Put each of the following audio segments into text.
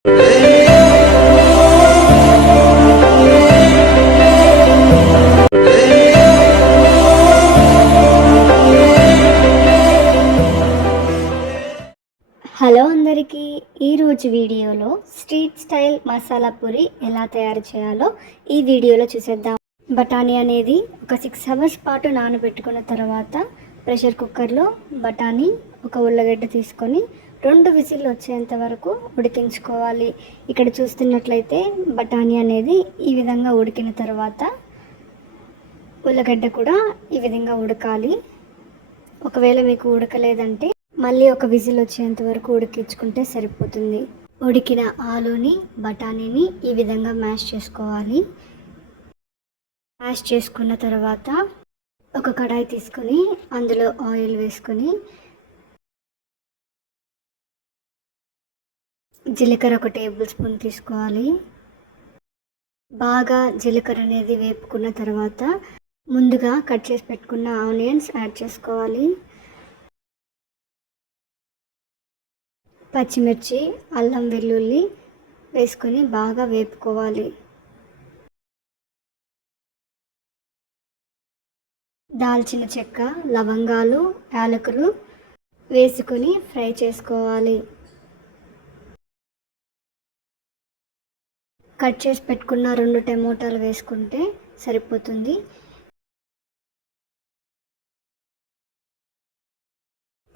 Hello అందరికీ, ఈరోజు వీడియోలో స్ట్రీట్ స్టైల్ మసాలా పూరి ఎలా తయారు చేయాలో ఈ వీడియోలో చూసేద్దాం. బఠానీ అనేది ఒక 6 అవర్స్ పాటు నానబెట్టుకున్న తర్వాత ప్రెషర్ కుక్కర్లో బఠానీ, ఒక ఉల్లగడ్డ తీసుకొని 2 విజిల్లు వచ్చేంత వరకు ఉడికించుకోవాలి. ఇక్కడ చూస్తున్నట్లయితే బఠానీ అనేది ఈ విధంగా ఉడికిన తర్వాత ఉల్లగడ్డ కూడా ఈ విధంగా ఉడకాలి. ఒకవేళ మీకు ఉడకలేదంటే మళ్ళీ ఒక విజిల్ వచ్చేంత వరకు ఉడికించుకుంటే సరిపోతుంది. ఉడికిన ఆలూని, బఠానీని ఈ విధంగా మ్యాష్ చేసుకోవాలి. మ్యాష్ చేసుకున్న తర్వాత ఒక కడాయి తీసుకొని అందులో ఆయిల్ వేసుకొని జీలకర్ర 1 టేబుల్ స్పూన్ తీసుకోవాలి. బాగా జీలకర్ర అనేది వేపుకున్న తర్వాత ముందుగా కట్ చేసి పెట్టుకున్న ఆనియన్స్ యాడ్ చేసుకోవాలి. పచ్చిమిర్చి, అల్లం వెల్లుల్లి వేసుకొని బాగా వేపుకోవాలి. దాల్చిన చెక్క, లవంగాలు, యాలకులు వేసుకొని ఫ్రై చేసుకోవాలి. కట్ చేసి పెట్టుకున్న 2 టమోటాలు వేసుకుంటే సరిపోతుంది.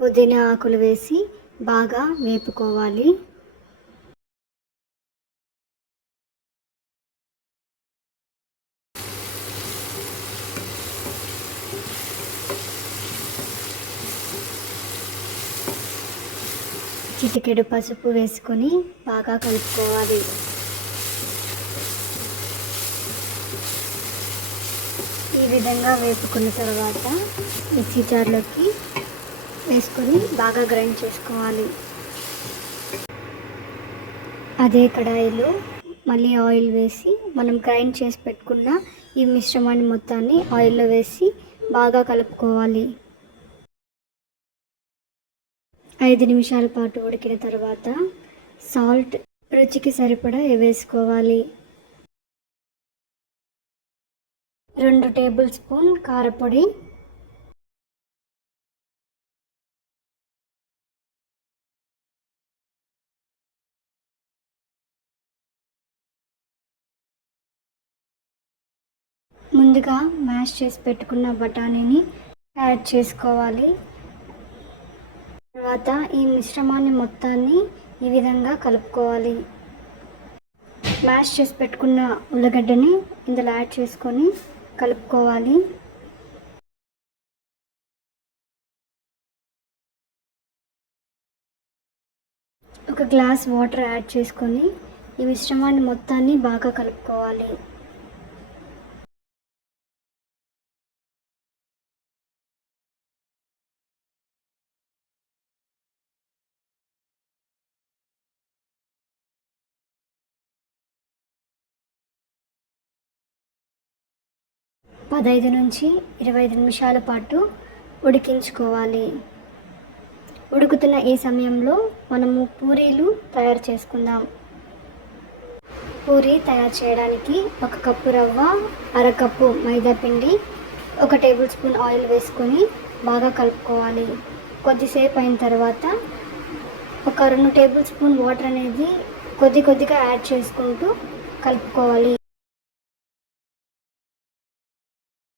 పుదీనా ఆకులు వేసి బాగా వేపుకోవాలి. చిటికెడు పసుపు వేసుకొని బాగా కలుపుకోవాలి. ఈ విధంగా వేపుకున్న తర్వాత మిక్సీ జార్లోకి వేసుకొని బాగా గ్రైండ్ చేసుకోవాలి. అదే కడాయిలో మళ్ళీ ఆయిల్ వేసి మనం గ్రైండ్ చేసి పెట్టుకున్న ఈ మిశ్రమాన్ని మొత్తాన్ని ఆయిల్లో వేసి బాగా కలుపుకోవాలి. 5 నిమిషాల పాటు ఉడికిన తర్వాత సాల్ట్ రుచికి సరిపడా వేసుకోవాలి. 2 టేబుల్ స్పూన్ కారపొడి, ముందుగా మ్యాష్ చేసి పెట్టుకున్న బఠానీని యాడ్ చేసుకోవాలి. తర్వాత ఈ మిశ్రమాన్ని మొత్తాన్ని ఈ విధంగా కలుపుకోవాలి. మ్యాష్ చేసి పెట్టుకున్న ఉల్లగడ్డని ఇందులో యాడ్ చేసుకొని కలుపుకోవాలి. ఒక గ్లాస్ వాటర్ యాడ్ చేసుకొని ఈ మిశ్రమాన్ని మొత్తాన్ని బాగా కలుపుకోవాలి. పదహైదు నుంచి 25 నిమిషాల పాటు ఉడికించుకోవాలి. ఉడుకుతున్న ఈ సమయంలో మనము పూరీలు తయారు చేసుకుందాం. పూరీ తయారు చేయడానికి 1 కప్పు రవ్వ, అరకప్పు మైదా పిండి, 1 టేబుల్ స్పూన్ ఆయిల్ వేసుకొని బాగా కలుపుకోవాలి. కొద్దిసేపు అయిన తర్వాత ఒక 2 టేబుల్ స్పూన్ వాటర్ అనేది కొద్దిగా యాడ్ చేసుకుంటూ కలుపుకోవాలి.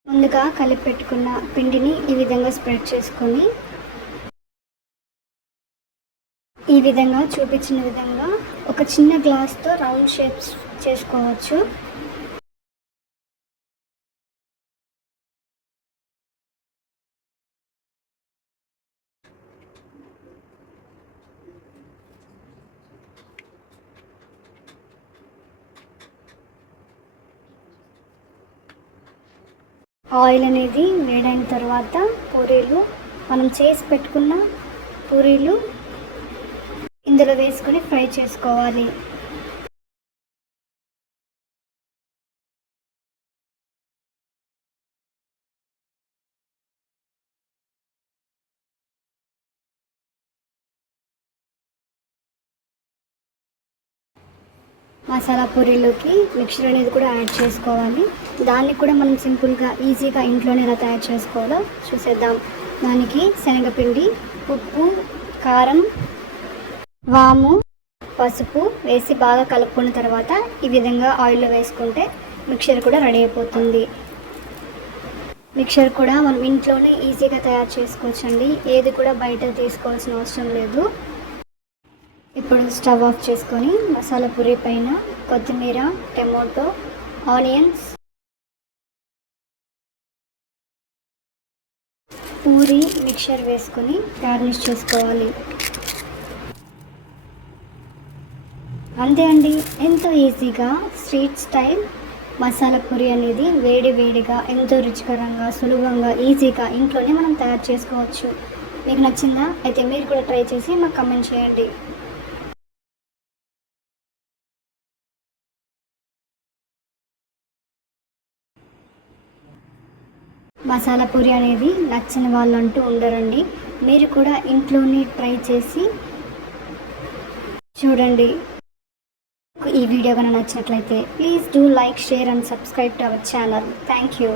ముందుగా కలిపి పెట్టుకున్న పిండిని ఈ విధంగా స్ప్రెడ్ చేసుకొని ఈ విధంగా చూపించిన విధంగా ఒక చిన్న గ్లాస్తో రౌండ్ షేప్స్ చేసుకోవచ్చు. ఆయిల్ అనేది వేడైన తర్వాత మనం చేసి పెట్టుకున్న పూరీలు ఇందులో వేసుకొని ఫ్రై చేసుకోవాలి. మసాలా పూరీలోకి మిక్చర్ అనేది కూడా యాడ్ చేసుకోవాలి. దాన్ని కూడా మనం సింపుల్గా ఈజీగా ఇంట్లోనే ఎలా తయారు చేసుకోవాలో చూసేద్దాం. దానికి శనగపిండి, ఉప్పు, కారం, వాము, పసుపు వేసి బాగా కలుపుకున్న తర్వాత ఈ విధంగా ఆయిల్లో వేసుకుంటే మిక్చర్ కూడా రెడీ అయిపోతుంది. మిక్చర్ కూడా మనం ఇంట్లోనే ఈజీగా తయారు చేసుకోవచ్చండి. ఏది కూడా బయట తీసుకోవాల్సిన అవసరం లేదు. ఇప్పుడు స్టవ్ ఆఫ్ చేసుకొని మసాలా పూరీ పైన కొత్తిమీర, టమాటో, ఆనియన్స్, పూరీ మిక్చర్ వేసుకొని గార్నిష్ చేసుకోవాలి. అంతే అండి, ఎంతో ఈజీగా స్ట్రీట్ స్టైల్ మసాలా పూరీ అనేది వేడి వేడిగా ఎంతో రుచికరంగా సులభంగా ఈజీగా ఇంట్లోనే మనం తయారు చేసుకోవచ్చు. మీకు నచ్చిందా? అయితే మీరు కూడా ట్రై చేసి మాకు కామెంట్ చేయండి. మసాలా పూరి అనేది నచ్చని వాళ్ళు అంటూ ఉండరండి. మీరు కూడా ఇంట్లోనే ట్రై చేసి చూడండి. ఈ వీడియో కనుక నచ్చినట్లయితే please do like, share and subscribe to our channel. Thank you.